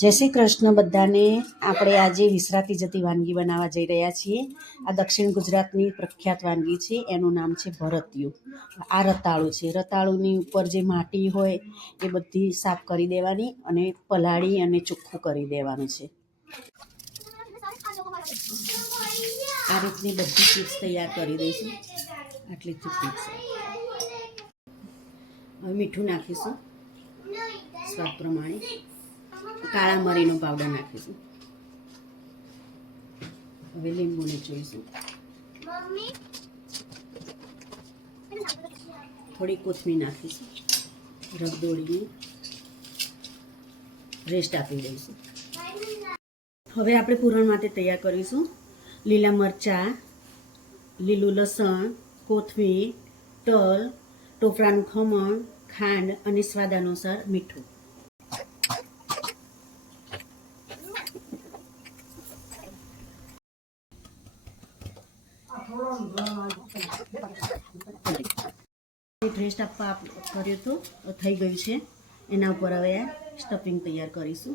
જય શ્રી કૃષ્ણ બધાને। આપણે આજે વિસરાતી જતી વાનગી બનાવવા જઈ રહ્યા છીએ। આ દક્ષિણ ગુજરાતની પ્રખ્યાત વાનગી છે, એનું નામ છે ભરતિયું। આ રતાળું છે। રતાળુની ઉપર જે માટી હોય એ બધી સાફ કરી દેવાની અને પલાળી અને ચોખ્ખું કરી દેવાનું છે। આ રીતની બધી ચિપ્સ તૈયાર કરી દઈશું। આટલી ચિપ્સ હવે મીઠું નાખીશું સ્વાદ પ્રમાણે। કાળા મરીનો પાવડર નાખીશું। હવે લીંબુ નીચોઈશું। થોડી કોથમીર નાખીશું। રગદોળીને રેસ્ટ આપી દઈશું। હવે આપણે પૂરણ માટે તૈયાર કરીશું। લીલા મરચાં, લીલું લસણ, કોથમીર, તલ, ટોપરાનું ખમણ, ખાંડ અને સ્વાદ અનુસાર મીઠું। રેસ્ટ આપવા કર્યું હતું થઈ ગયું છે। એના ઉપર હવે સ્ટફિંગ તૈયાર કરીશું।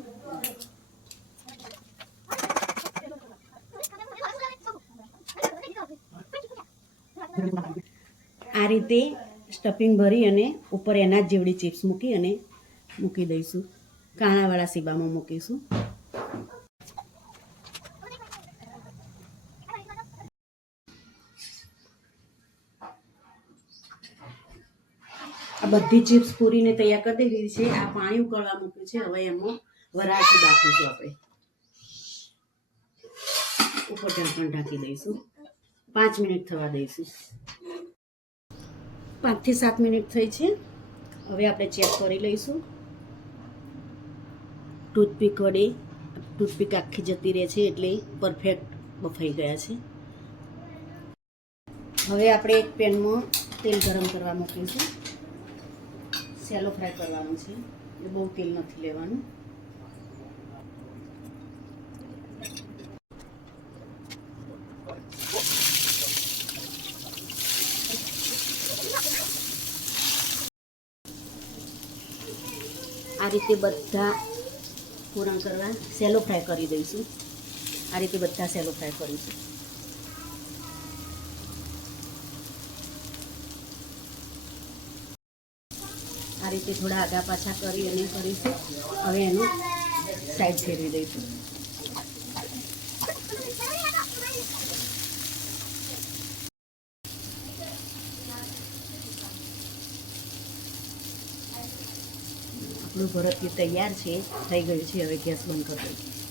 આ રીતે સ્ટફિંગ ભરી અને ઉપર એના જ જેવડી ચિપ્સ મૂકી અને મૂકી દઈશું। કાણાવાળા સીબામાં મૂકીશું। આ બધી ચિપ્સ પૂરીને તૈયાર કરી દીધી છે। આ પાણી ઉકળવા મૂક્યું છે। હવે એમાં વરાળથી બાફીશું। આપણે ઉપર ઢાંકણ ઢાંકી દઈશું। 5 મિનિટ થવા દઈશું। 5 થી 7 મિનિટ થઈ છે। હવે આપણે ચેક કરી લઈશું। ટૂથપીક વડે ટૂથપીક આખી જતી રહે છે એટલે પરફેક્ટ બફાઈ ગયા છે। હવે આપણે એક પેનમાં તેલ ગરમ કરવા મૂકીશું। સેલો ફ્રાય કરવાનું છે, એ બહુ તેલ નથી લેવાનું। આ રીતે બધા પૂરણ કરવા સેલો ફ્રાય કરી દઈશું। આ રીતે બધા સેલો ફ્રાય કરીશું। આ રીતે થોડા આગા પાછા કરી અને કરીશું। હવે એનું સાઈડ ફેરવી દઈશું। આપણું ભરતિયું તૈયાર છે, થઈ ગયું છે। હવે ગેસ બંધ કરી દઈશું।